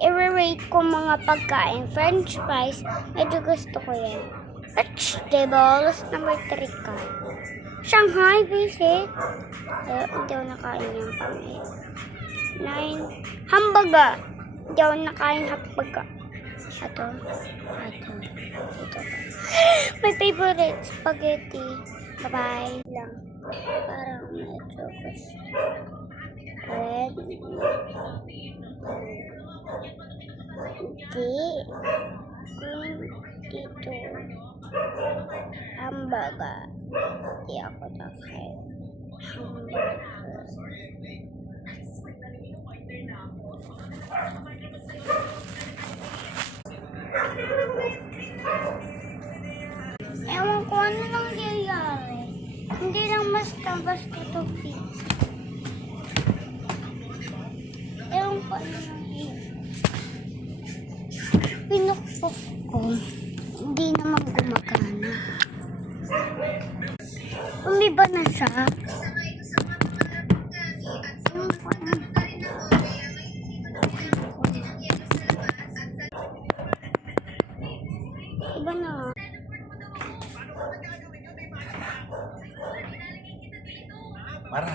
i-rate ko mga pagkain. French fries, medyo gusto ko yan. Vegetables, number 3 ka. Shanghai basic. Hindi ako nakain yung pang 9. Hamburger. Hindi ako nakain hamburger. Ito. My favorite, spaghetti. Bye-bye lang. Parang medyo gusto. Red. Green. Dito. Hamburger. Hindi ako nakain. Ewan ko ano nang nangyayari. Hindi lang basta to pizza. Ewan ko ano nangyayari. Pinukpok ko. Hindi naman gumagana. Umiba na siya. Iba na. Para.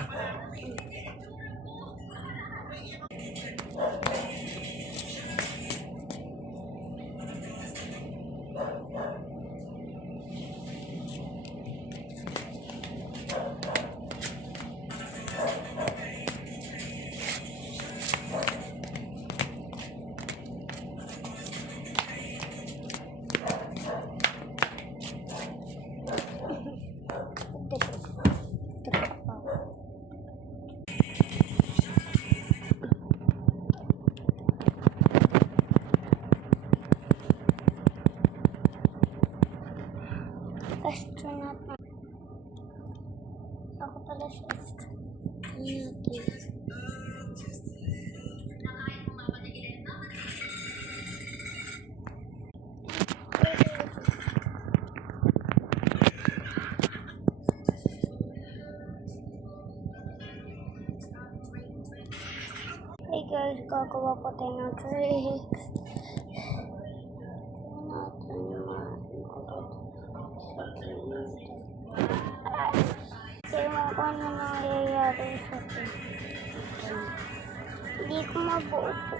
Astronaut na. Ako pala si astronaut. Hey guys, gagawa po tayo ng tricks. Ewan ko ano nangyayari sa akin. Hindi ko mabuo po.